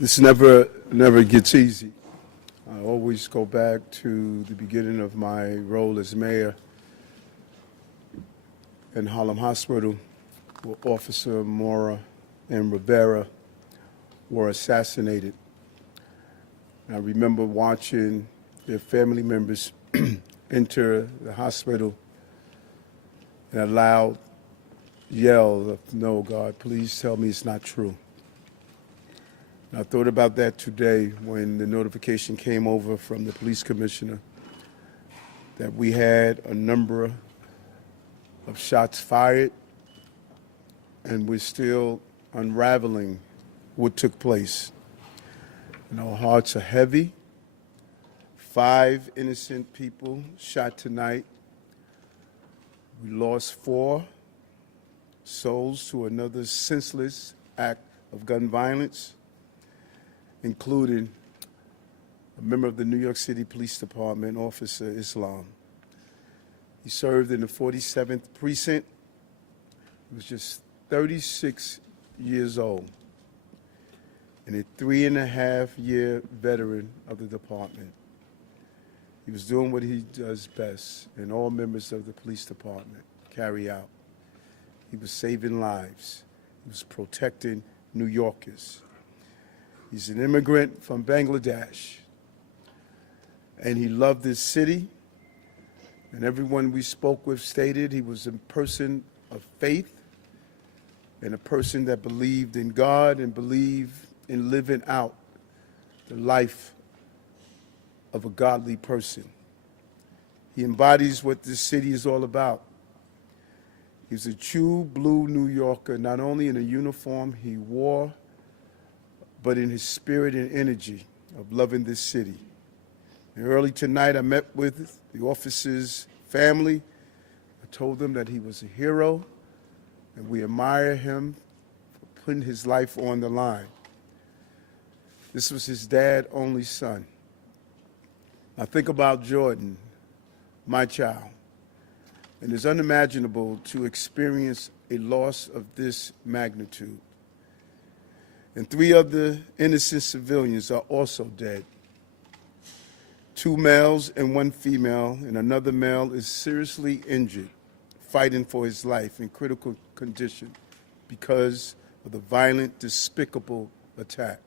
This never gets easy. I always go back to the beginning of my role as mayor in Harlem Hospital, where Officer Mora and Rivera were assassinated. And I remember watching their family members enter the hospital in a loud yell of, "No, God, please tell me it's not true." And I thought about that today when the notification came over from the police commissioner that we had a number of shots fired, and we're still unraveling what took place. And our hearts are heavy. 5 innocent people shot tonight. We lost 4 souls to another senseless act of gun violence, including a member of the New York City Police Department, Officer Islam. He served in the 47th Precinct. He was just 36 years old and a 3.5-year veteran of the department. He was doing what he does best, and all members of the police department carry out. He was saving lives. He was protecting New Yorkers. He's an immigrant from Bangladesh, and he loved this city. And everyone we spoke with stated he was a person of faith and a person that believed in God and believed in living out the life of a godly person. He embodies what this city is all about. He's a true blue New Yorker, not only in the uniform he wore, but in his spirit and energy of loving this city. And early tonight, I met with the officer's family. I told them that he was a hero, and we admire him for putting his life on the line. This was his dad's only son. I think about Jordan, my child, and it's unimaginable to experience a loss of this magnitude. And 3 other innocent civilians are also dead. 2 males and 1 female, and another male is seriously injured, fighting for his life in critical condition because of the violent, despicable attack.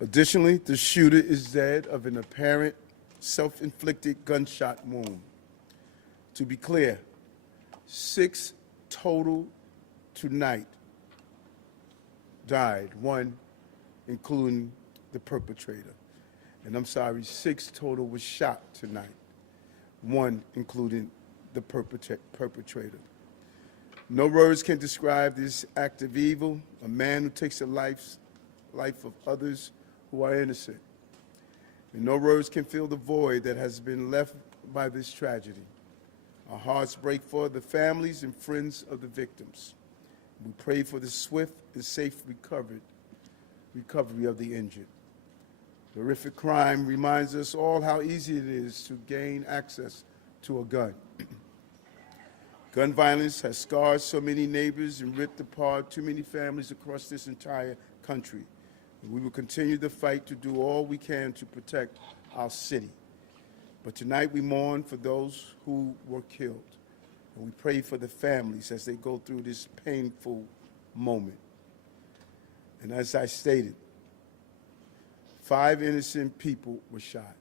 Additionally, the shooter is dead of an apparent self-inflicted gunshot wound. To be clear, 6 total tonight died, 1 including the perpetrator. And I'm sorry, 6 total was shot tonight, 1 including the perpetrator. No words can describe this act of evil, a man who takes the life of others who are innocent. And no words can fill the void that has been left by this tragedy. Our hearts break for the families and friends of the victims. We pray for the swift and safe recovery of the injured. The horrific crime reminds us all how easy it is to gain access to a gun. Gun violence has scarred so many neighbors and ripped apart too many families across this entire country. And we will continue the fight to do all we can to protect our city. But tonight we mourn for those who were killed. And we pray for the families as they go through this painful moment. And as I stated, 5 innocent people were shot.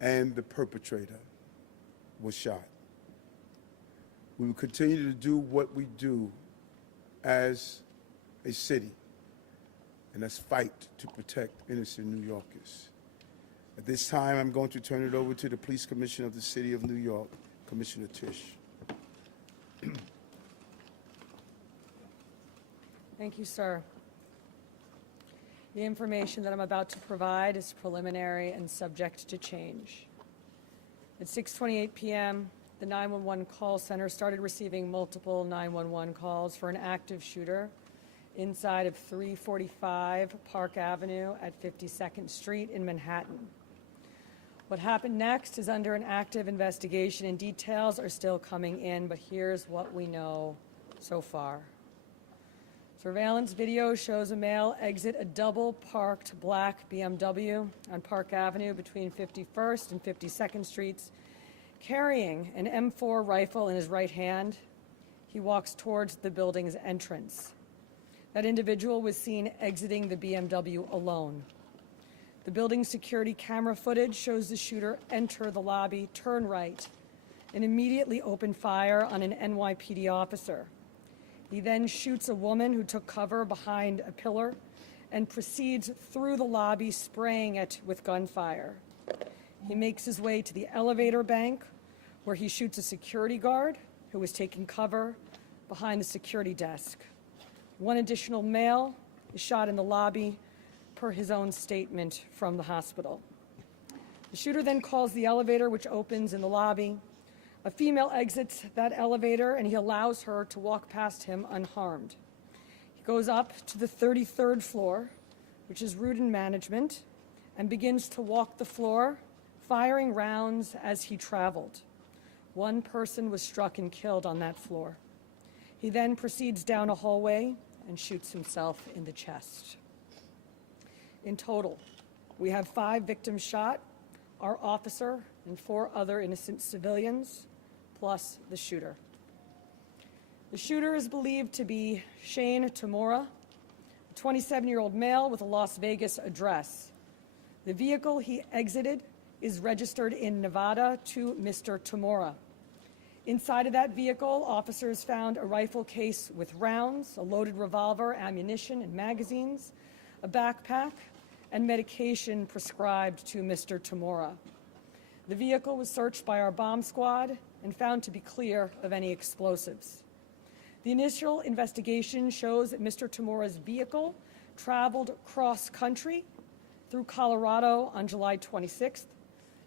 And the perpetrator was shot. We will continue to do what we do as a city, and that's fight to protect innocent New Yorkers. At this time, I'm going to turn it over to the Police Commissioner of the City of New York, Commissioner Tisch. Thank you, sir. The information that I'm about to provide is preliminary and subject to change. At 6:28 p.m., the 911 call center started receiving multiple 911 calls for an active shooter inside of 345 Park Avenue at 52nd Street in Manhattan. What happened next is under an active investigation, and details are still coming in, but here's what we know so far. Surveillance video shows a male exit a double-parked black BMW on Park Avenue between 51st and 52nd Streets, carrying an M4 rifle in his right hand. He walks towards the building's entrance. That individual was seen exiting the BMW alone. The building's security camera footage shows the shooter enter the lobby, turn right, and immediately open fire on an NYPD officer. He then shoots a woman who took cover behind a pillar and proceeds through the lobby, spraying it with gunfire. He makes his way to the elevator bank, where he shoots a security guard who was taking cover behind the security desk. One additional male is shot in the lobby, per his own statement from the hospital. The shooter then calls the elevator, which opens in the lobby. A female exits that elevator, and he allows her to walk past him unharmed. He goes up to the 33rd floor, which is Rudin Management, and begins to walk the floor, firing rounds as he traveled. One person was struck and killed on that floor. He then proceeds down a hallway and shoots himself in the chest. In total, we have 5 victims shot, our officer and 4 other innocent civilians, plus the shooter. The shooter is believed to be Shane Tamura, a 27-year-old male with a Las Vegas address. The vehicle he exited is registered in Nevada to Mr. Tamura. Inside of that vehicle, officers found a rifle case with rounds, a loaded revolver, ammunition, and magazines, a backpack, and medication prescribed to Mr. Tamura. The vehicle was searched by our bomb squad and found to be clear of any explosives. The initial investigation shows that Mr. Tamura's vehicle traveled cross-country through Colorado on July 26th,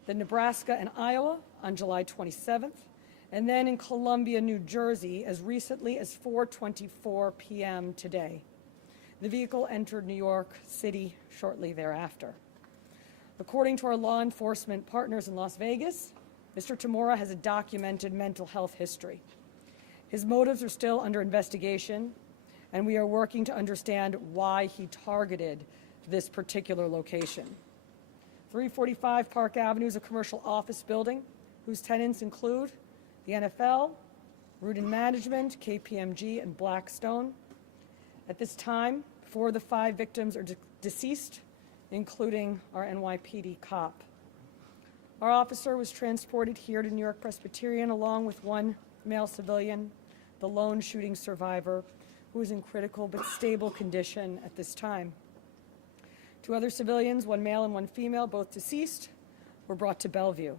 then Nebraska and Iowa on July 27th, and then in Columbia, New Jersey, as recently as 4:24 p.m. today. The vehicle entered New York City shortly thereafter. According to our law enforcement partners in Las Vegas, Mr. Tamura has a documented mental health history. His motives are still under investigation, and we are working to understand why he targeted this particular location. 345 Park Avenue is a commercial office building whose tenants include the NFL, Rudin Management, KPMG, and Blackstone. At this time, 4 of the 5 victims are deceased, including our NYPD cop. Our officer was transported here to New York Presbyterian along with 1 male civilian, the lone shooting survivor, who is in critical but stable condition at this time. 2 other civilians, 1 male and 1 female, both deceased, were brought to Bellevue.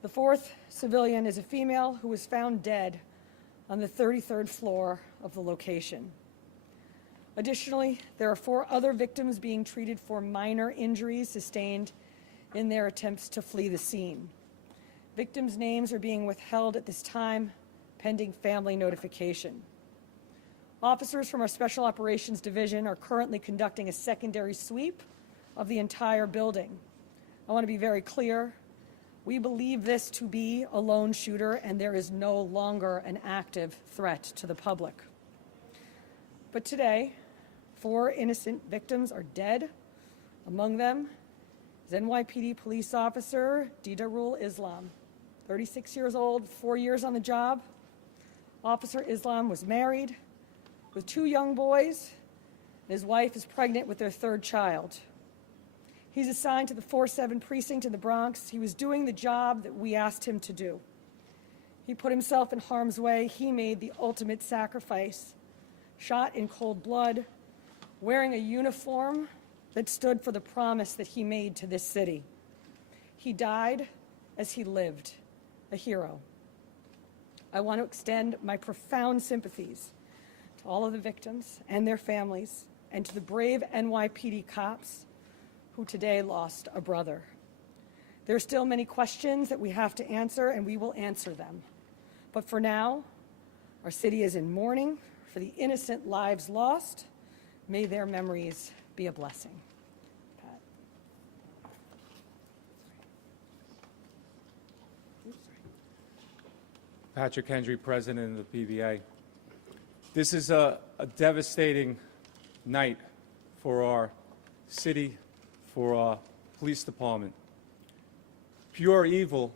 The 4th civilian is a female who was found dead on the 33rd floor of the location. Additionally, there are 4 other victims being treated for minor injuries sustained in their attempts to flee the scene. Victims' names are being withheld at this time, pending family notification. Officers from our Special Operations Division are currently conducting a secondary sweep of the entire building. I want to be very clear. We believe this to be a lone shooter, and there is no longer an active threat to the public. But today, 4 innocent victims are dead. Among them is NYPD police officer Didarul Islam, 36 years old, 4 years on the job. Officer Islam was married with 2 young boys, and his wife is pregnant with their 3rd child. He's assigned to the 4-7 precinct in the Bronx. He was doing the job that we asked him to do. He put himself in harm's way. He made the ultimate sacrifice, shot in cold blood, wearing a uniform that stood for the promise that he made to this city. He died as he lived, a hero. I want to extend my profound sympathies to all of the victims and their families, and to the brave NYPD cops who today lost a brother. There are still many questions that we have to answer, and we will answer them. But for now, our city is in mourning for the innocent lives lost. May their memories be a blessing. Pat. Patrick Hendry, President of the PBA. This is a devastating night for our city, for our police department. Pure evil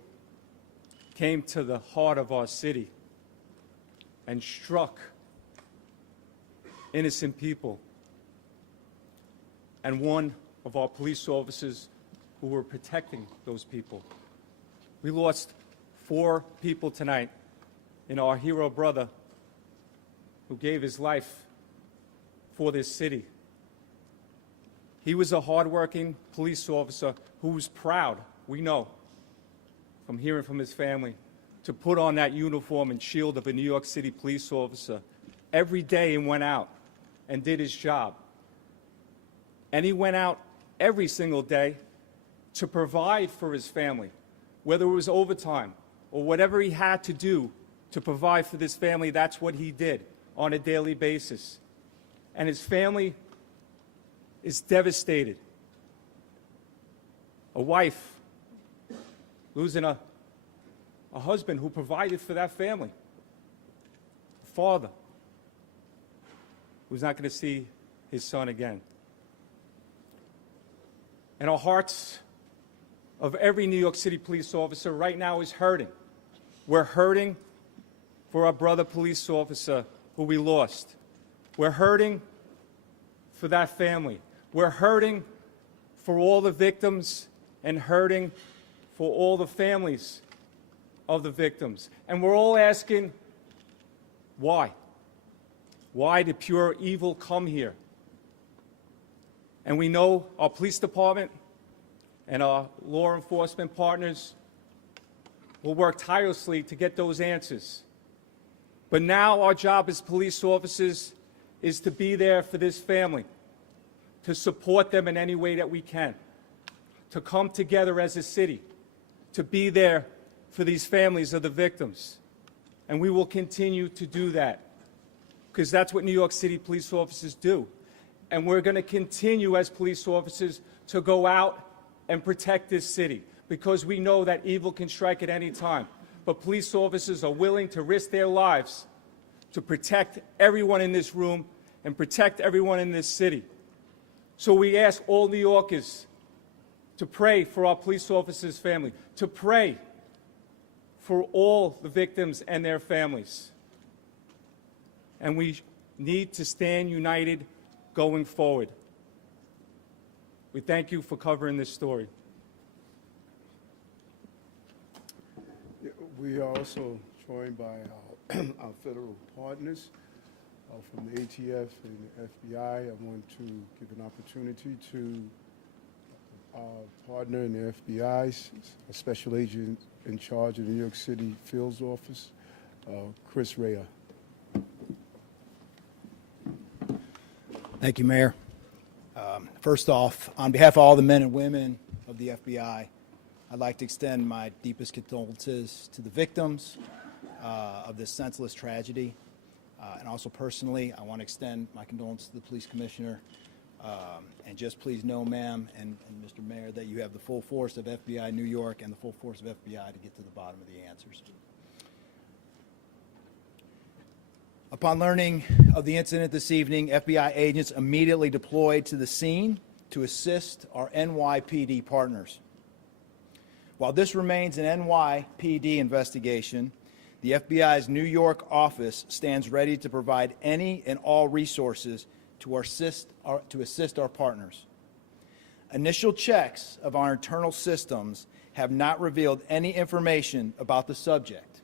came to the heart of our city and struck innocent people. And one of our police officers who were protecting those people. We lost 4 people tonight in our hero brother who gave his life for this city. He was a hardworking police officer who was proud, we know, from hearing from his family, to put on that uniform and shield of a New York City police officer every day and went out and did his job. And he went out every single day to provide for his family, whether it was overtime or whatever he had to do to provide for this family. That's what he did on a daily basis. And his family is devastated. A wife losing a husband who provided for that family. A father who's not going to see his son again. And our hearts of every New York City police officer right now is hurting. We're hurting for our brother police officer who we lost. We're hurting for that family. We're hurting for all the victims and hurting for all the families of the victims. And we're all asking, why? Why did pure evil come here? And we know our police department and our law enforcement partners will work tirelessly to get those answers. But now our job as police officers is to be there for this family, to support them in any way that we can, to come together as a city, to be there for these families of the victims. And we will continue to do that, because that's what New York City police officers do. And we're going to continue as police officers to go out and protect this city, because we know that evil can strike at any time. But police officers are willing to risk their lives to protect everyone in this room and protect everyone in this city. So we ask all New Yorkers to pray for our police officers' family, to pray for all the victims and their families. And we need to stand united going forward. We thank you for covering this story. We are also joined by our federal partners from the ATF and the FBI. I want to give an opportunity to our partner in the FBI, a special agent in charge of the New York City Fields Office, Chris Rea. Thank you, Mayor. First off, on behalf of all the men and women of the FBI, I'd like to extend my deepest condolences to the victims of this senseless tragedy. And also personally, I want to extend my condolences to the police commissioner. And just please know, ma'am and Mr. Mayor, that you have the full force of FBI New York and the full force of FBI to get to the bottom of the answers. Upon learning of the incident this evening, FBI agents immediately deployed to the scene to assist our NYPD partners. While this remains an NYPD investigation, the FBI's New York office stands ready to provide any and all resources to assist our partners. Initial checks of our internal systems have not revealed any information about the subject,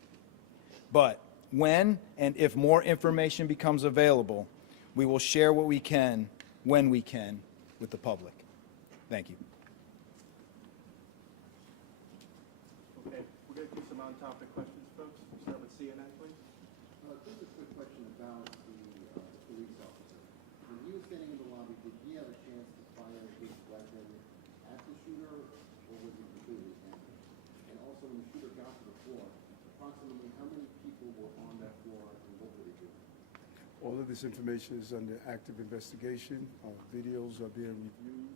but when and if more information becomes available, we will share what we can, when we can, with the public. Thank you. Okay, we're going to do some on-topic questions, folks. Start with CNN, please. Just a quick question about the police officer. When he was standing in the lobby, did he have a chance to fire his weapon at the shooter, or was he completely ambushed? And also, when the shooter got to the floor, approximately how many people were on that floor, and what were they doing? All of this information is under active investigation. Videos are being reviewed.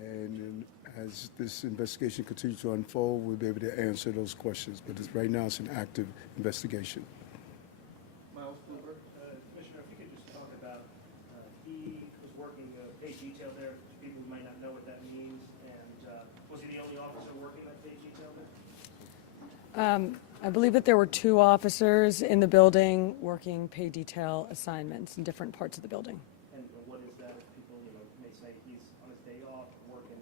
And as this investigation continues to unfold, we'll be able to answer those questions. But right now, it's an active investigation. Miles Bloomberg. Commissioner, if you I believe that there were 2 officers in the building working pay detail assignments in different parts of the building. And what is that if people, may say he's on his day off working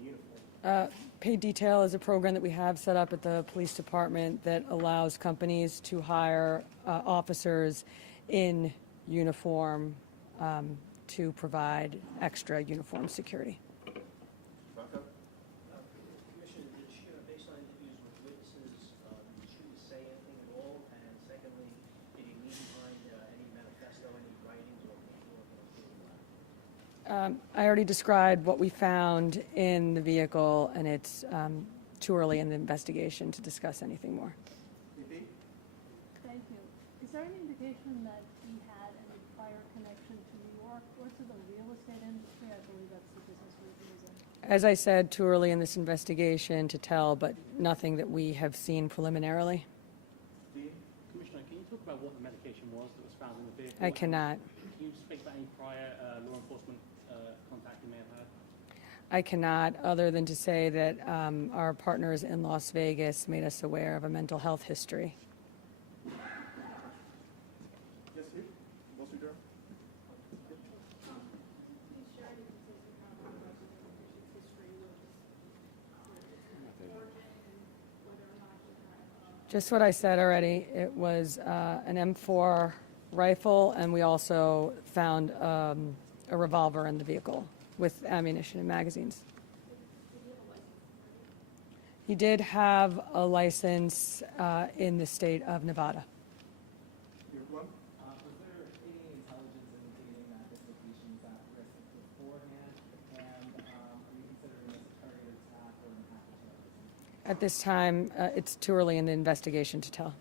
in uniform? Paid detail is a program that we have set up at the police department that allows companies to hire officers in uniform to provide extra uniform security. Commissioner, did she, based on interviews with witnesses, did she say anything at all? And secondly, did he leave behind any manifesto, any writings or paperwork? I already described what we found in the vehicle, and it's too early in the investigation to discuss anything more. Thank you. Is there any indication that he had any prior connection to New York or to the real estate industry? I believe that's the business he was in. As I said, too early in this investigation to tell, but nothing that we have seen preliminarily. Commissioner, can you talk about what the medication was that was found in the vehicle? I cannot. Can you speak about any prior law enforcement contact you may have had? I cannot, other than to say that our partners in Las Vegas made us aware of a mental health history. Yes, you? What's your Just what I said already. It was an M4 rifle, and we also found a revolver in the vehicle with ammunition and magazines. He did have a license in the state of Nevada. Was there any intelligence indicating that this location was at risk beforehand? And are you considering this a targeted attack or an act of terrorism? At this time, it's too early in the investigation to tell.